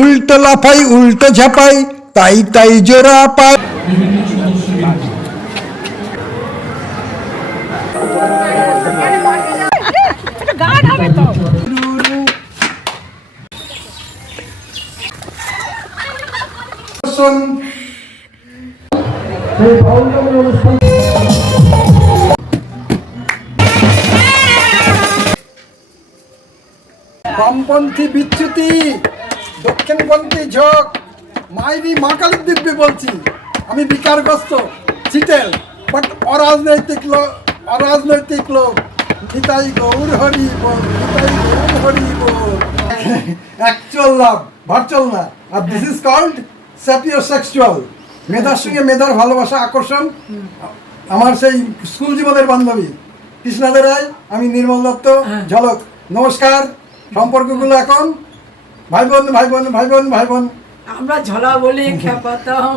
উল্টো লাফাই উল্টো ঝাপাই, তাই তাই জোড়া পাই। বামপন্থী বিচ্যুতি, দক্ষিণপন্থী ঝোঁক, মাইরি মা কালীর দিব্যি বলছি। আমি বিকারগ্রস্ত চিটেল, বাট অরাজনৈতিক লোক। নিতাই গৌর হরি বল, নিতাই গৌর হরি বল। অ্যাকচুয়াল লাভ, ভার্চুয়াল না। আর দিস ইজ কল্ড স্যাপিওসেক্সুয়াল। মেধার সঙ্গে মেধার ভালোবাসা, আকর্ষণ। আমার সেই স্কুল জীবনের বান্ধবী কৃষ্ণাদে রায়, আমি নির্মল দত্ত, ঝলক। নমস্কার। সম্পর্কগুলো এখন ভাই বোন ভাই বোন ভাই বোন ভাই বোন। আমরা ঝলা বলে খেপাতাম।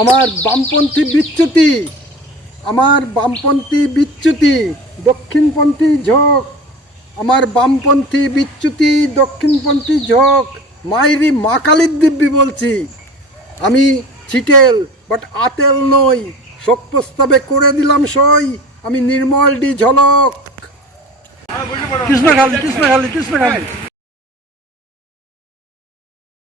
আমার বামপন্থী বিচ্যুতি, আমার বামপন্থী বিচ্যুতি, দক্ষিণপন্থী ঝোঁক। আমার বামপন্থী বিচ্যুতি, দক্ষিণপন্থী ঝোঁক, মাইরি মা কালীর দিব্যি বলছি। আমি ছিটেল, বাট আতেল নই। শোক প্রস্তাবে করে দিলাম সই, আমি নির্মল ডি ঝলক। কৃষ্ণখালী কৃষ্ণখালী কৃষ্ণখালী।